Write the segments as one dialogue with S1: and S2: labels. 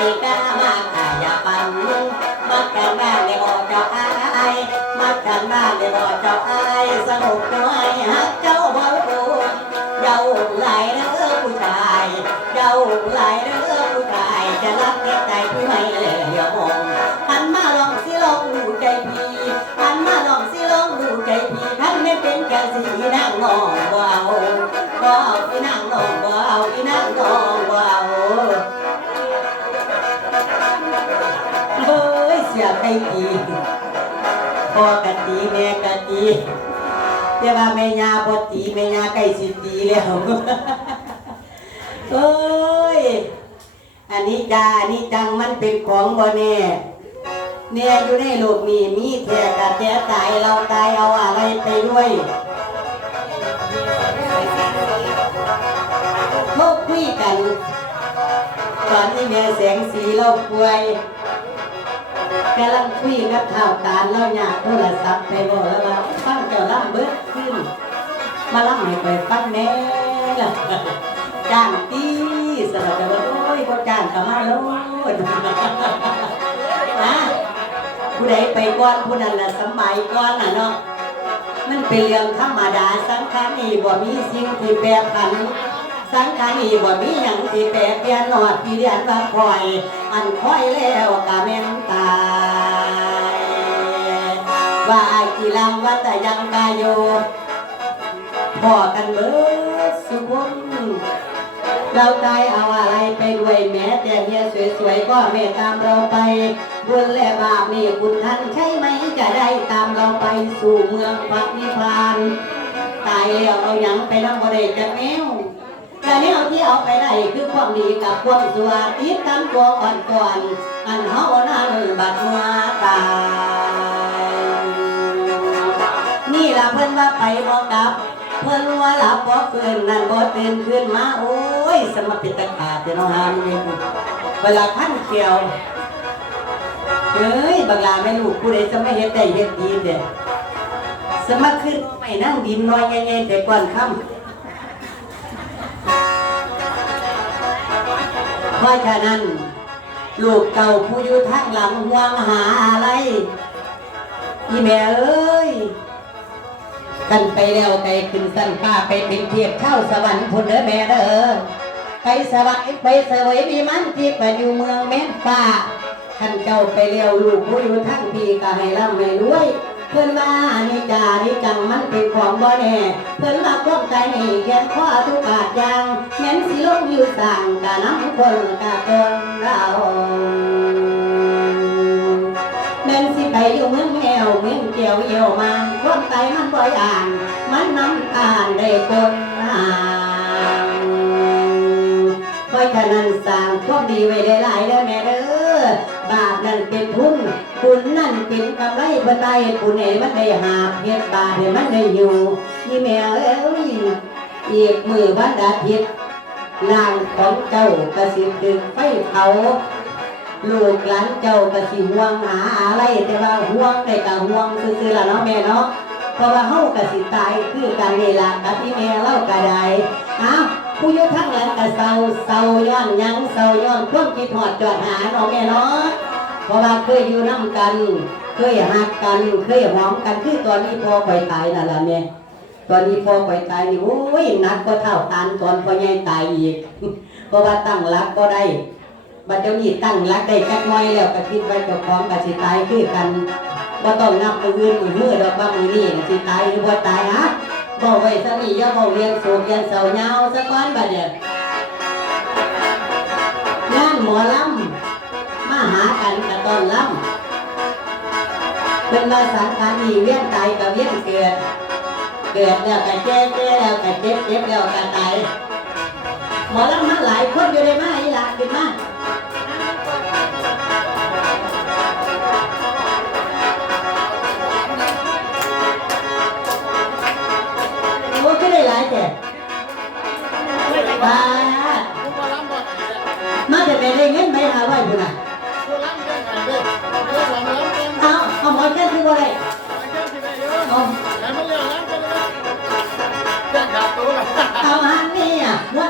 S1: ตีกล้ามาขายาปันมัดกันบ้านในบ่อเจ้าอายมัดกันบ้านในบ่อเจ้าอายสนุกน้อยฮักเจ้าบ่รู้เจ้าไหลเด้อผู้ชายเจ้าไหลเด้อผู้ชายจะรักเก็บใจพี่ไม่เลยเดี๋ยวมอง ตีพ่อกะตีแม่กะตีแต่ว่าแม่ยาบ่ตีแม่ยาใกล้สิตีแล้วเฮ้ยอันนี้จาอันนี้จังมันเป็นของบ่แน่เนี่ยอยู่ในโลกนี้มีแท้กะแท้ตายเราตายเอาอะไรไปด้วยเขาคุยกัน ตอนที่แม่แสงสีเราป่วย กำลังคุยกับข่าวตาลเราอยากโทรศัพท์ไปบอกแล้วว่าฟังเจ้าล่ำเบิดขึ้น มาล่ำให้ไปฟังแน่ล่ะจ้างตีสำหรับแต่ว่าโอ้ยบ่จ้างก็มาโลดนะผู้ใดไปก่อนผู้นั้นน่ะสำบายก่อนน่ะเนาะมันเป็นเรื่องธรรมดาสังขารนี่บ่มีสิ่งที่แปรผัน สังขารนี่บ่มีหยังที่แปรเปลี่ยนหนอดที่เรียนว่าคอย อันคอยแล้วก็แม่นตายว่าไอ้กีรังว่าแต่ยังกายโยพอกันเบิดสุขมเราตายเอาอะไรไปด้วยแม้แต่เมียสวยๆก็ไม่ตามเราไปบุญและบาปนี่บุญท่านใช่ไหมจะได้ตามเราไปสู่เมืองพระนิพพาน ตายแล้วเอาหยังไปนำบ่ได้จักแนว แต่แนวที่เอาไปได้คือความดีกับความสวติดตามตัวอ่อนก่อนอันเฮานั้นบัดมื่อตายนี่ล่ะเพิ่นว่าไปบ่กลับ เพิ่นว่าหลับบ่ฟื้นนั่นบ่ตื่นขึ้นมาโอ้ยสมปิตขาดเนาะหามนี่เวลาพันเขียวเฮ้ยบางลาไม่ลูกผู้ใดจะไม่เฮ็ดได้เฮ็ดดีเด้สมัครขึ้นไม่นั่งดินน้อยใหญ่ๆแต่ก่อนค่ำ เพราะฉะนั้น ลูกเก่าผู้อยู่ทางหลังห่วงหาอะไรอีแม่เอ้ยกันไปแล้วไกลขึ้นสันฟ้าไปเป็นเทียบเข้าสวรรค์พุ่นเด้อแม่เด้อไปสวรรค์ไปเสวยมีมันที่ไปอยู่เมืองแม่นฟ้าท่านเจ้าไปแล้วลูกผู้อยู่ทั้งพี่ก็ให้ร่ำให้รวย เพื่อนว่านิจานิจังมันเป็นของบ่แน่เพื่อนว่าความใจนี่แค่ข้อทุกบาทอยางแม้นสิลงอยู่สั่งกะน้ำคนกะคนเราแม่นสิไปอยู่เมืองแอวเมืองเกี่ยวเอี่ยวมาความไตมันบ่อย่านมันน้ำตาลได้คนห่างเพราะฉะนั้นสร้างความดีไว้หลายๆเด้อแม่เด้อ นั่นเป็นทุนคุณนั่นเป็นกำไรบ่ได้คุณเอ๋มันได้หาเฮ็ดบาปให้มันได้อยู่นี่แม่เอ้ยอีกมือวันอาทิตย์นางของเจ้ากระสิบดึงไฟเผาลูกหลานเจ้าก็สิห่วงหาอะไรแต่ว่าห่วงได้ก็ห่วงซื่อๆล่ะเนาะแม่เนาะเพราะว่าเฮาก็สิตายคือกันนี่ล่ะกับที่แม่เล่าก็ไดอ้าวผู้อยู่ทางหลังก็เศร้าเศร้าย้อนยังเศร้าย้อนความคิดฮอดจอดหาเนาะแม่เนาะ เพราะว่าเคยอยู่นํกัน เคยหักกัน เคยหอมกัน คือตอนนี้พ่อไปตายนั่นล่ะแม่ตอนนี้พ่อไปตายนี่โอ้ยนักก็เท่าตานตอนพ่อใหญ่ตายอีก เพราะว่าตั้งหลักก็ได้บัดเดี๋ยวนี้ตั้งรักได้จักหน้อยแล้วก็คิดไว่าเจ้าของก็สิตายคือกันบ่ต้องนับมืออื่นมือมือดอกว่ามือนี่สิตายหรือบ่ตายฮะบอกไว้ซะนี่อย่าบอกเรียนโศกเรียนเสาเหงาซะก่อนบัดเนี่ยงานหมอลำ หากันก็ต้องลำเป็นมาสังขารนี่เวียนตายกับเวียนเกิด เกิดแล้วก็แก่แก่แล้วก็เจ็บเจ็บแล้วก็ตายหมอลำมาหลายคนอยู่ในมาอีหลาขึ้นมาโอ้ก็ได้หลายแต่บาทมา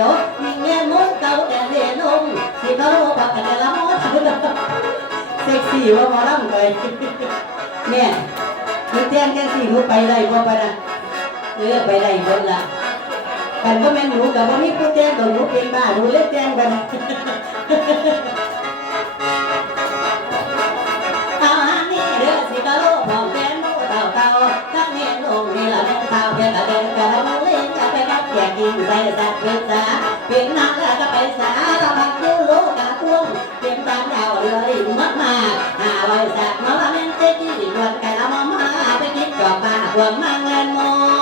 S1: ยวมีเงี้ยมุดเก่าแต่เล่นงสิเขารู้ว่ากันละมดเซ็กซี่ว่าหมอลำเลยเนี่ยมีเตียงแค่สี่หนูไปได้บ่ปะนะเออไปได้เบิดละกันก็แม่นหนูกับว่ามีผู้แจ้งกับหนูเป็นบ้าหนูเล็กแจ้งกันเกินใส่สัตว์เป็นสาเป็นนักแล้วก็ไปสาระบักยูโลกะทุ่งเป็นตามดาวเรือดิ่งมากมาหาไว้สัตว์มาละเม่นเจ๊จี้ดิ่งวันกะละมามาไปกินกอบมาควงมาเงินมน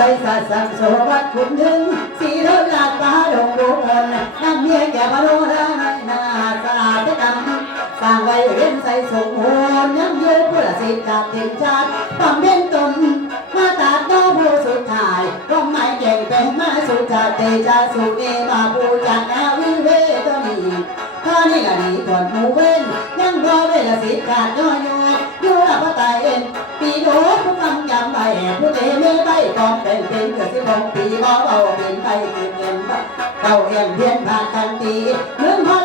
S1: ใส่สาสังโสวัดขุนถึงสีเทลาดฟ้าดงบุกนน้ำเมียแก่พระโนราในนาสาธิกรรมสร้างไว้เรียนใส่สงโหนยังยืนผู้ละสิทธิ์กับทีมชาติความเป็นตนมาตาโตผู้สุดท้ายร่มไม้เก่งเป็นมาสุดชาติเตจาสุเนมาปูจักนาวิเวตนี้ข้านี่ก็ดีถอนหมู่เว้นยังรอเวลาสิทธิ์ขาดน้อย ผู้เตไม่ไปกองเป็นเป็นเกิดสิบหกปีบ่เบาเป็นไปเกิดเงินเข้าเอ็มเพียนผ่านกันตีเมืองพลา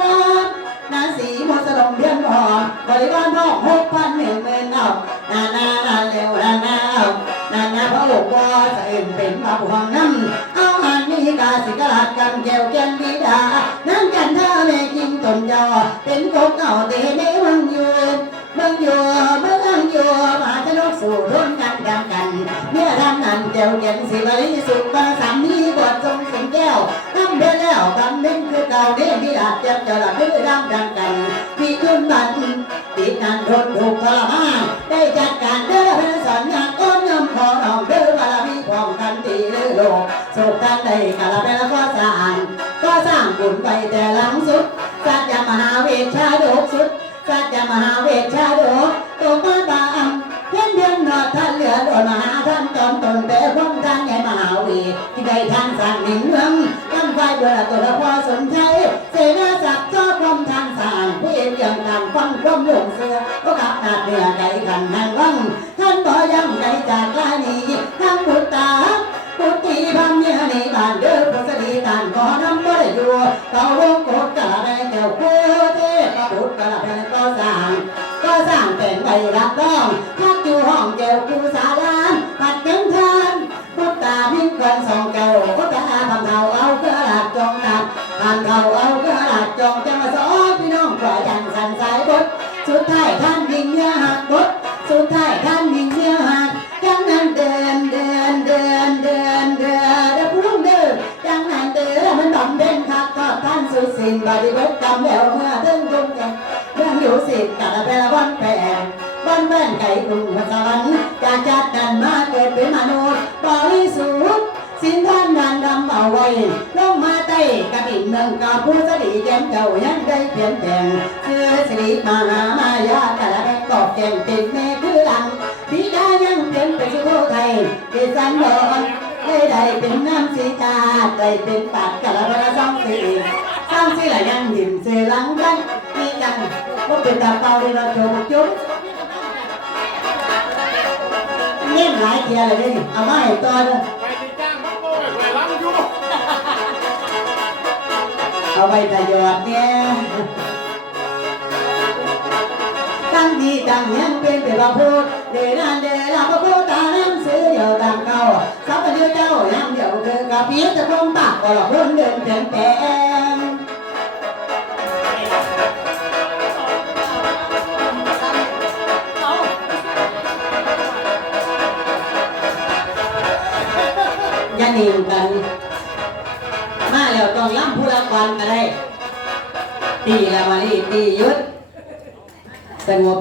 S1: นนาสีมสลมเพียนหอบริวารพ่อหกพันหนึ่งหมื่นเอานานานาเร็วนานานานาพระองค์ว่าจะเอ็นเป็นมาบุหังน้ำเอาอันนี้กาสิกราดกันแก้วแก้นบิดานั่งกันท่าแม่กินตนยอเป็นกบเก่าเตในวังอยู่เมืองอยู่เมืองอยู่มาจะลุกสู่ร่น เมื่อทำนั้นเจ้าเก็บสิบริสุทธิ์ว่าสามีบททรงสิงแก้วทำไปแล้วกำเน้นคือเก่าเด้พี่อาจเจ็บจะละคือดำดังกันพี่ขึ้นบันติดนันทนถูกทรมานได้จัดการเด้อเพ่อสอนงานอ้อมยำขอน้องเด้อบารมีความกันตีเลอโลกสุขกันได้กะละเป็นก็สร้างก็สร้างบุญไปแต่หลังสุดสัจจะมหาเวชชาดกสุดสัจจะมหาเวชชาดตั ขับนาดเหนือใจกันห่งวังท่านบ่ยังใจจากลานี้ทางบุตตาพุทธีพัมเมียนีบ้านเด้อพุทธดีการขอน้ำบ่ได้อยู่เต่าลงกดกะละแม่แก้วกูเทพพุทธกะละแม่ก็สร้างก็สร้างเป็นใบรับรองพักอยู่ห้องแก้วกูสาลานผัดยังทานพุทธามิ่งกันสองแก้านสุดสิ้นบริเวณกรรมแล้วเมื่อถึงตรงกันเรื่องอยู่สิบกัดแปลวันแปลวันแว่นไก่กรุงสวรรค์จากจัดกันมาเกิดเป็นมนุษย์บริสุทธิ์สิ้นท่านดันดำเอาไว้ลงมาใต้กระดิ่งเมืองกาผู้สดีแจ่มเจ้ายังได้เปลี่ยนแปลงเสื้อสิริมหามายากระแดงกอบแก่งติดแม่คือหลังสีดายังเปลี่ยนไปสุโขทัยเป็นสันดอนได้ได้เป็นน้ำสีกาได้เป็นปากกะละระสองสีางสีละยังหิมเสลังกันมีกันว่าเป็นตาเปล่าเลยเราโจมจุ๊บเงี้ยหลายเทียเลยนี่เอามาให้ต่อเลย
S2: ไปที่จ้างมันโง่ไปล้างอยู่
S1: เอาไปทยอดเนี่ยตั้งดีตั้งยังเป็นแต่ว่าพูดเดนันเดลาพระพูดตาน้ำซื้อเดียวต่างเก่าสัพเดียวเจ้ายังเดียวเธอกับเพียจะคงปากก็หละคนเดินเดินแต่ ด้ตีละมาลีตีหยุดสงบ